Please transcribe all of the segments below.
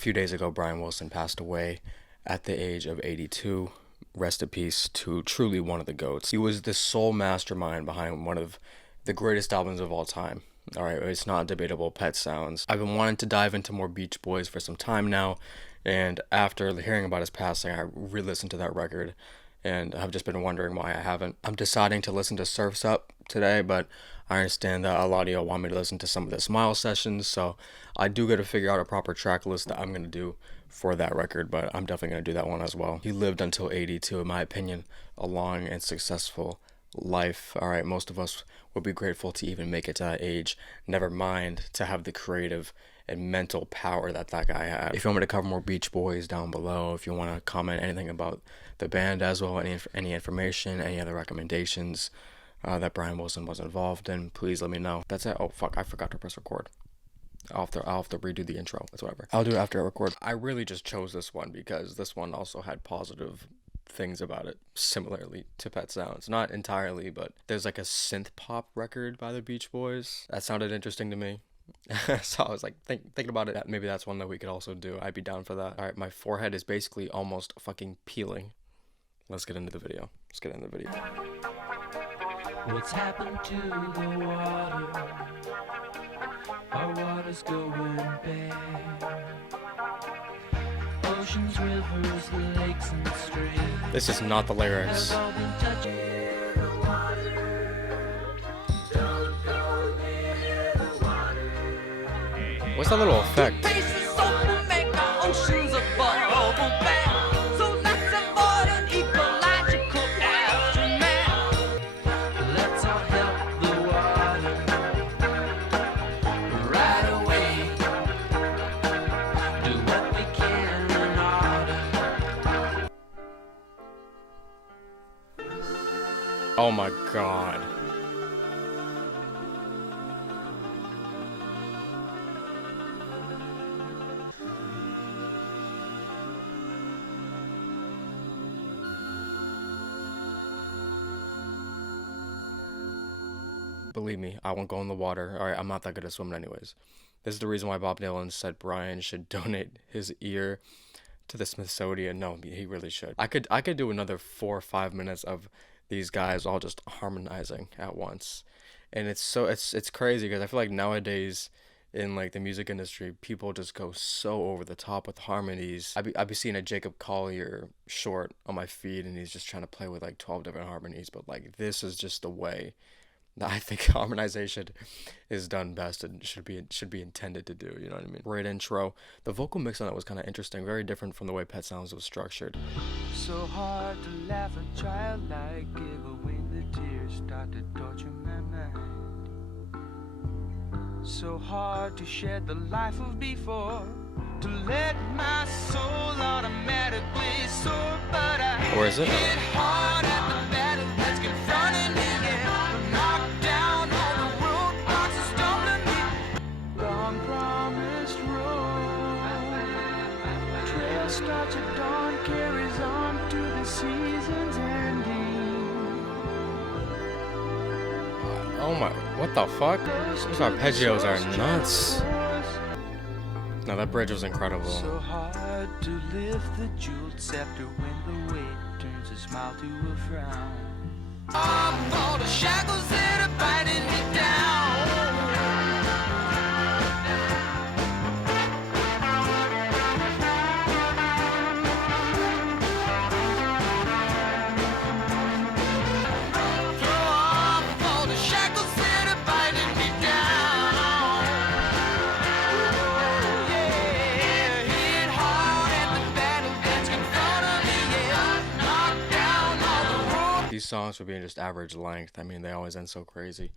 few days ago, Brian Wilson passed away at the age of 82. Rest in peace to truly one of the GOATs. He was the sole mastermind behind one of the greatest albums of all time. All right, it's not debatable. Pet Sounds. I've been wanting to dive into more Beach Boys for some time now, and after hearing about his passing, I re-listened to that record, and I've just been wondering why I haven't. I'm deciding to listen to Surf's Up today, but I understand that a lot of y'all want me to listen to some of the Smile sessions, so I do got to figure out a proper track list that I'm going to do for that record, but I'm definitely going to do that one as well. He lived until 82, in my opinion, a long and successful life. All right, most of us would be grateful to even make it to that age, never mind to have the creative and mental power that guy had. If you want me to cover more Beach Boys, down below. If you want to comment anything about the band as well, any information, any other recommendations that Brian Wilson was involved in, please let me know. That's it. Oh fuck, I forgot to press record. I'll have to redo the intro. That's whatever. I'll do it after I record. I really just chose this one because this one also had positive things about it, similarly to Pet Sounds. Not entirely, but there's like a synth pop record by the Beach Boys that sounded interesting to me. So I was like thinking about it. Maybe that's one that we could also do. I'd be down for that. All right, my forehead is basically almost fucking peeling. Let's get into the video. What's happened to the water? Our water's going bare. Oceans, rivers, lakes, and streams. This is not the lyrics. Have all been touched. What's that little effect? Faces open, make our oceans a bubble bath. So let's avoid an ecological aftermath. Let's all help the water right away. Do what we can in order. Oh my god. Believe me, I won't go in the water. All right, I'm not that good at swimming anyways. This is the reason why Bob Dylan said Brian should donate his ear to the Smithsonian. No, he really should. I could do another 4 or 5 minutes of these guys all just harmonizing at once. And it's crazy because I feel like nowadays in like the music industry, people just go so over the top with harmonies. I'd be seeing a Jacob Collier short on my feed and he's just trying to play with like 12 different harmonies, but like this is just the way I think harmonization is done best and should be intended to do, you know what I mean? Great intro. The vocal mix on that was kind of interesting, very different from the way Pet Sounds was structured. So hard to laugh a childlike giggle when the tears start to torture my mind. So hard to shed the life of before, to let my soul automatically soar, but I Or is it? hit hard at the battle that's confronting me, yeah. Knock down all the roadblocks and stumbling me. Long promised road, trail starts at dawn, carries on to the season's ending. Oh my, what the fuck? Those arpeggios are nuts. No, that bridge was incredible. So hard to lift the jeweled scepter when the weight turns a smile to a frown. All the shackles that are biting me down. Throw off all the shackles that are biting me down. Yeah, hit hard at the battle that's confronting me, yeah. Knock down all the road. These songs for being just average length, I mean, they always end so crazy.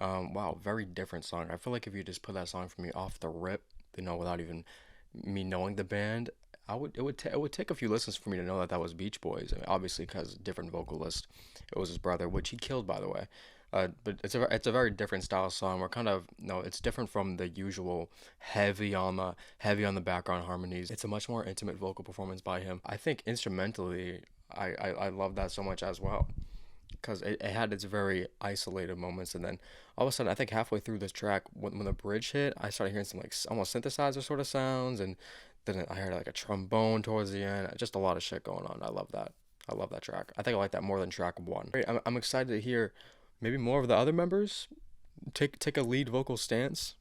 Wow, very different song. I feel like if you just put that song for me off the rip, you know, without even me knowing the band, it would take a few listens for me to know that was Beach Boys. I mean, obviously, because different vocalist, it was his brother, which he killed, by the way. But it's a very different style song. We're kind of it's different from the usual heavy on the background harmonies. It's a much more intimate vocal performance by him. I think instrumentally, I love that so much as well, because it had its very isolated moments, and then all of a sudden, I think halfway through this track, when the bridge hit, I started hearing some like almost synthesizer sort of sounds, and Then I heard like a trombone towards the end. Just a lot of shit going on. I love that. I love that track. I think I like that more than track one. I'm excited to hear maybe more of the other members take a lead vocal stance.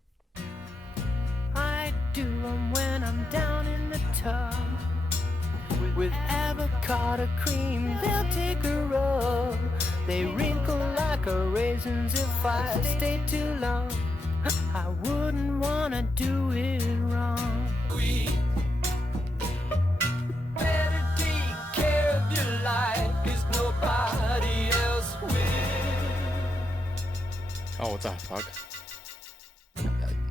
I do 'em when I'm down in the tub with avocado cream. They'll take a rub. They wrinkle like a raisins if I stay too long. I wouldn't wanna do it wrong. We better take care of your life, 'cause nobody else will. Oh, what the fuck?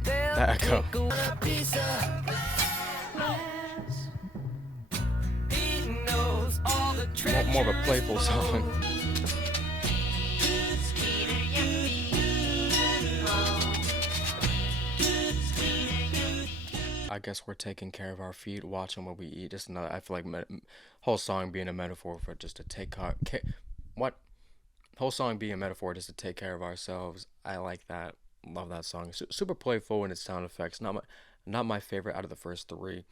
That echo. More of a playful song. I guess we're taking care of our feet, watching what we eat. Just another. I feel like whole song being a metaphor for just to take what? Whole song being a metaphor just to take care of ourselves. I like that. Love that song. Super playful in its sound effects. Not my favorite out of the first three.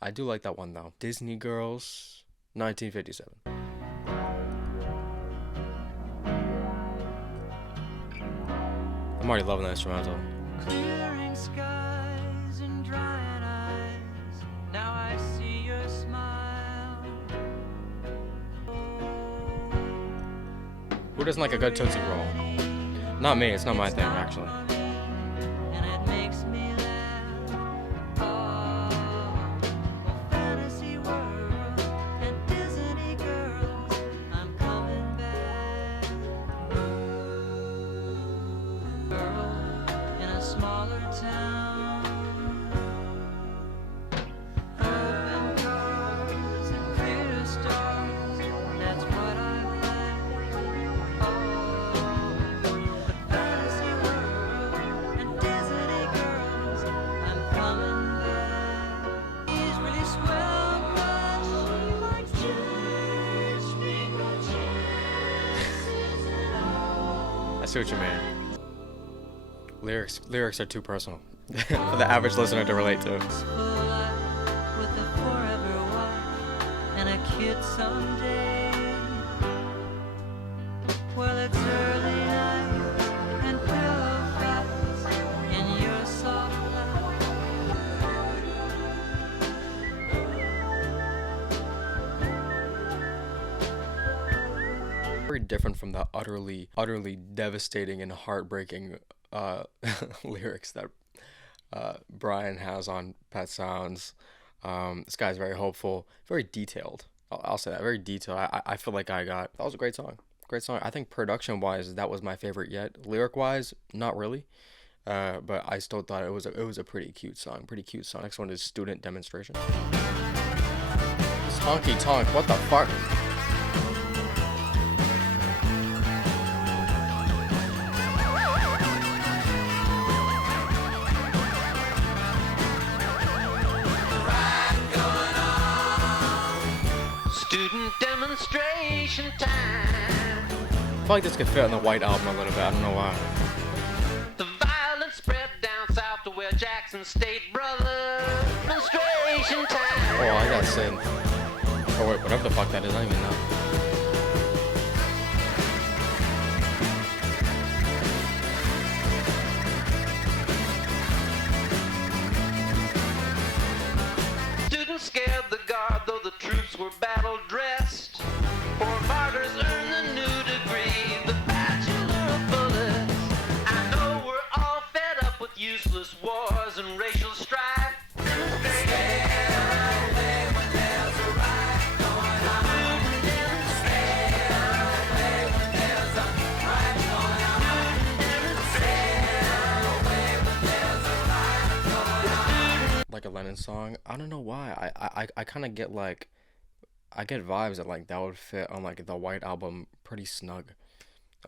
I do like that one though. Disney Girls, 1957. I'm already loving that instrumental. Clearing skies and drying eyes. Now I see your smile. Who doesn't like a good Tootsie Roll? Not me. It's not my thing actually. And it makes me laugh. Oh, a fantasy world and Disney girls. I'm coming back. Girl in a smaller town. Open cars and clear stars. That's what I like. Oh, the fantasy world and Disney girls. I'm coming back. He's really swell, but she likes church because chances it all. I see what you mean. Lyrics are too personal for the average listener to relate to. With a forever wife and a kid someday. Well, it's early nights and pillow fights in your soft life. Very different from the utterly devastating and heartbreaking lyrics that Brian has on Pet Sounds. This guy's very hopeful, very detailed. I'll say that, very detailed. I feel like that was a great song. Great song. I think production wise, that was my favorite yet. Lyric wise, not really. But I still thought it was a pretty cute song. Next one is Student Demonstration. It's honky tonk. What the fuck? Student demonstration time. I feel like this could fit on the White Album a little bit. I don't know why. The violence spread down south to where Jackson State, brother. Demonstration time. Oh, I got sin. Oh wait, whatever the fuck that is, I don't even know. Students scared the guard, though the troops were battle dressed. Poor martyrs earned the new degree, the Bachelor of Bullets. I know we're all fed up with useless wars and racial strife. Stay away when there's a riot going on. Stay away when there's a riot going on. Stay away when there's a riot going on. Like a Lennon song. I don't know why. I kind of get like, I get vibes that like that would fit on like the White Album pretty snug.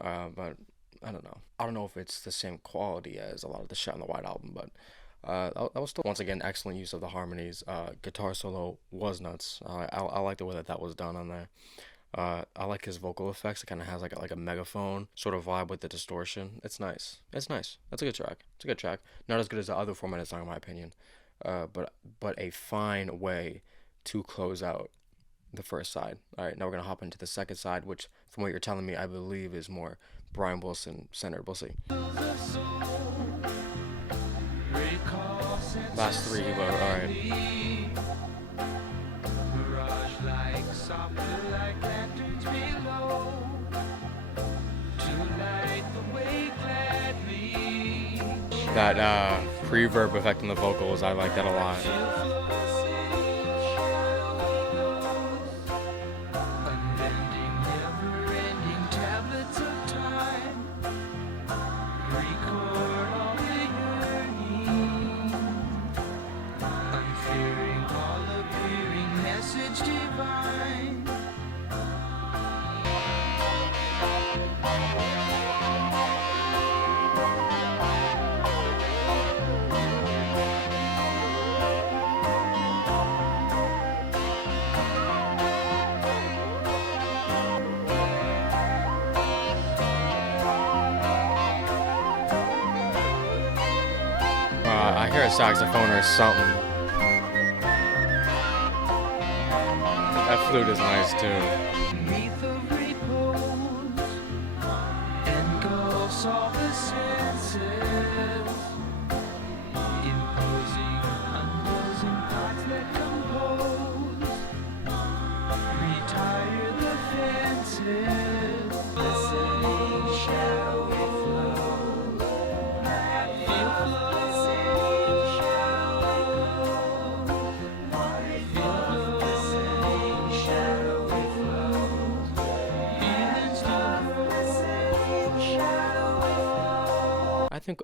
But I don't know. I don't know if it's the same quality as a lot of the shit on the White Album, but that was still once again excellent use of the harmonies. Guitar solo was nuts. I like the way that was done on there. I like his vocal effects. It kind of has like a megaphone sort of vibe with the distortion. It's nice. That's a good track. Not as good as the other 4-minute song in my opinion. but a fine way to close out the first side. All right, now we're gonna hop into the second side, which, from what you're telling me, I believe is more Brian Wilson centered. We'll see. Last three he wrote. All right. That preverb effect on the vocals, I like that a lot. I hear a saxophone or something. That flute is nice too.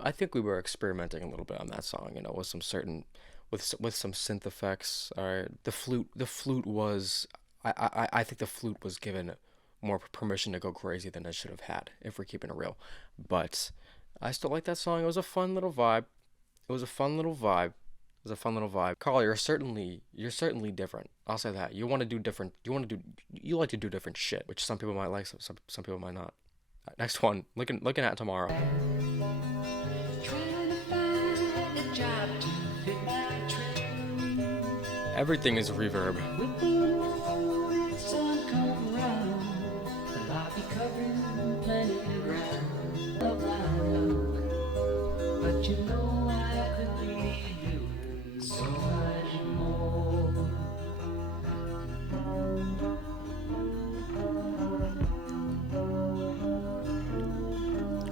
I think we were experimenting a little bit on that song, you know, with some certain, with some synth effects. All right, the flute was, I think the flute was given more permission to go crazy than it should have had, if we're keeping it real. But I still like that song. It was a fun little vibe. It was a fun little vibe. It was a fun little vibe. Carl, you're certainly different. I'll say that. You want to do different. You like to do different shit, which some people might like, some people might not. Next one, looking at tomorrow. Everything is reverb. But you know I could be doing so much more.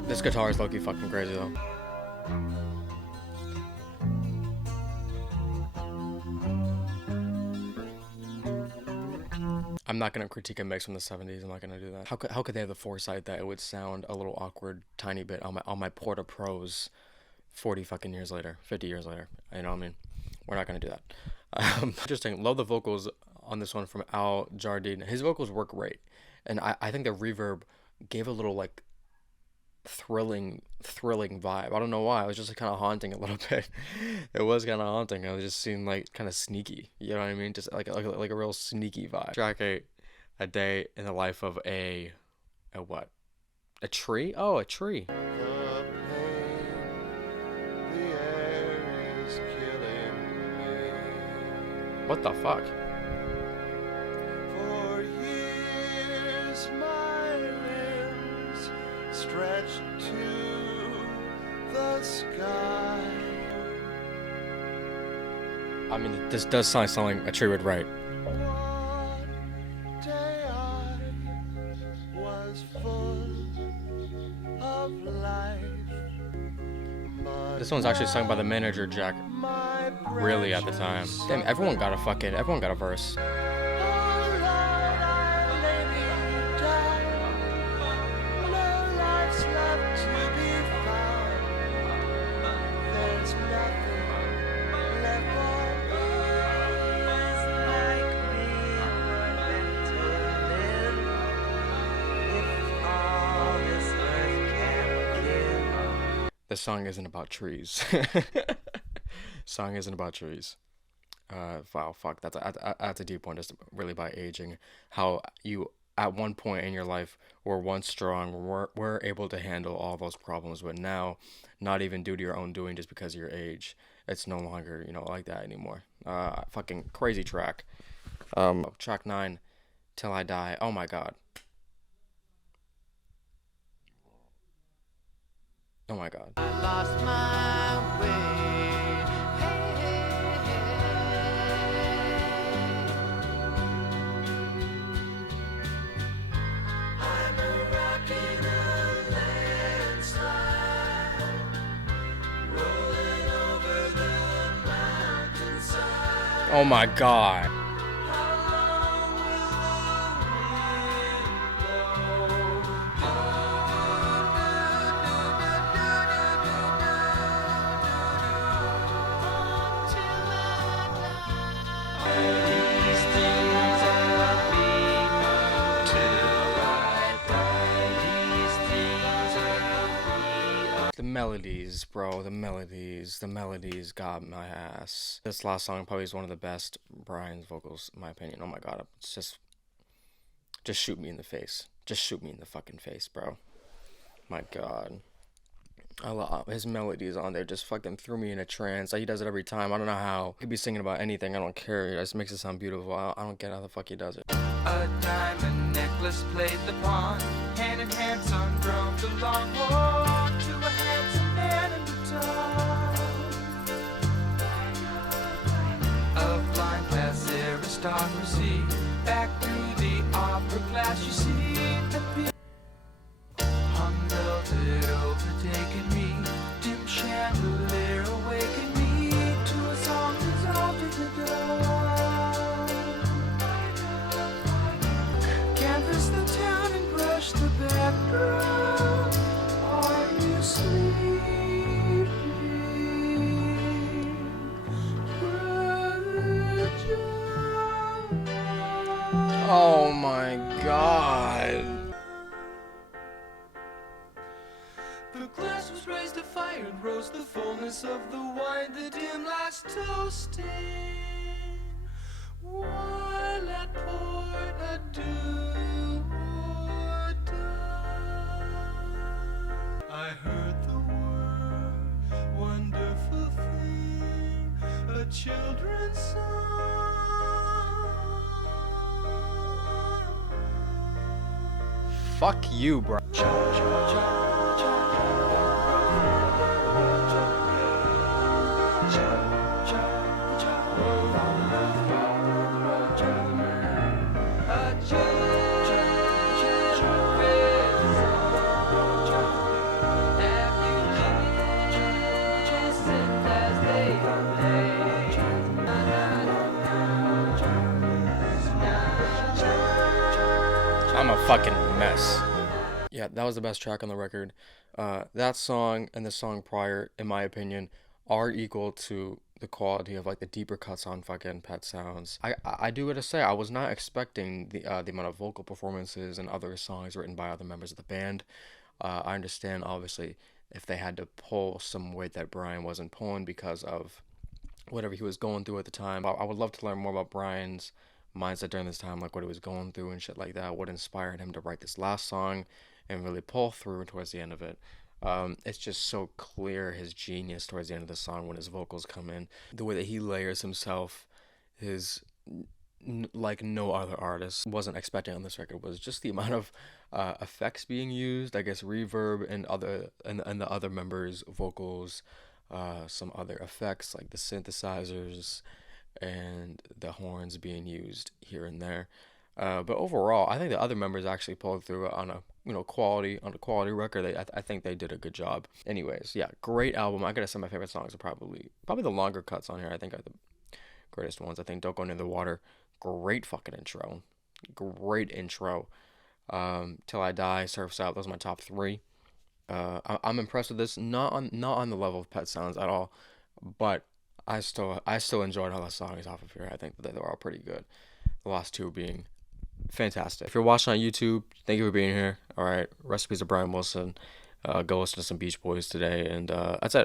This guitar is low-key fucking crazy though. I'm not gonna critique a mix from the 70s. I'm not gonna do that. How could they have the foresight that it would sound a little awkward, tiny bit on my Porta Pros 40 fucking years later, 50 years later? You know what I mean? We're not gonna do that. Interesting. Love the vocals on this one from Al Jardine. His vocals were great, and I think the reverb gave a little like thrilling vibe. I don't know why. It was just like, kind of haunting a little bit. It was kind of haunting. It was just seemed like kind of sneaky. You know what I mean? Just like a real sneaky vibe. Track 8, A Day in the Life of a what? A tree? Oh, a tree. The pain, the air is killing me. What the fuck? For years my limbs stretched to the sky. I mean, this does sound like a tree would write. One day I was full of life. This one's actually sung by the manager Jack really at the time. Damn, everyone got a verse. The song isn't about trees. Song isn't about trees. Wow, fuck, that's a deep one, just really by aging. How you, at one point in your life, were once strong, were able to handle all those problems, but now, not even due to your own doing, just because of your age, it's no longer, you know, like that anymore. Fucking crazy track. Track 9, Till I Die. Oh my god. Oh my god. I lost my way. I'm a rock in a landslide, rolling over the mountainside. Oh my god. How long will the wind These things I'll be till I die. These things I'll be. The melodies, bro. The melodies got my ass. This last song probably is one of the best Brian's vocals, in my opinion. Oh my god. It's just shoot me in the face. Just shoot me in the fucking face, bro. My god. I love his melodies on there. Just fucking threw me in a trance. Like, he does it every time. I don't know how. He could be singing about anything. I don't care. He just makes it sound beautiful. I don't get how the fuck he does it. A diamond necklace played the pawn. Hand in hand, son drove the long walk to a handsome man in the town. A blind class aristocracy. Back through the opera glass, you see the people hung velvet overtaking me. Dim chandelier awakened me to a song dissolved in the dark. Canvas the town and brush the background. Are you sleeping, Brother John? Oh my god. The glass was raised to fire and rose the fullness of the wine, the dim last toasting. While at port a do or die. I heard the word, wonderful thing, a children's song. Fuck you, bro. I'm a fucking mess. Yeah, that was the best track on the record. That song and the song prior, in my opinion, are equal to the quality of like the deeper cuts on fucking Pet Sounds. I do gotta say, I was not expecting the amount of vocal performances and other songs written by other members of the band. I understand obviously if they had to pull some weight that Brian wasn't pulling because of whatever he was going through at the time. I would love to learn more about Brian's mindset during this time, like what he was going through and shit like that, what inspired him to write this last song and really pull through towards the end of it. It's just so clear his genius towards the end of the song when his vocals come in. The way that he layers himself is like no other artist wasn't expecting on this record. Was just the amount of effects being used, I guess reverb and the other members' vocals, some other effects like the synthesizers and the horns being used here and there. But overall, I think the other members actually pulled through on a quality record. I think they did a good job. Anyways, yeah, great album. I gotta say my favorite songs are probably the longer cuts on here. I think are the greatest ones. I think Don't Go Near the Water, great fucking intro, great intro. Till I Die, Surfs Out. Those are my top 3. I'm impressed with this. Not on the level of Pet Sounds at all, but I still enjoyed all the songs off of here. I think that they were all pretty good. The last 2 being fantastic. If you're watching on YouTube, thank you for being here. All right, recipes of Brian Wilson. Go listen to some Beach Boys today, and that's it.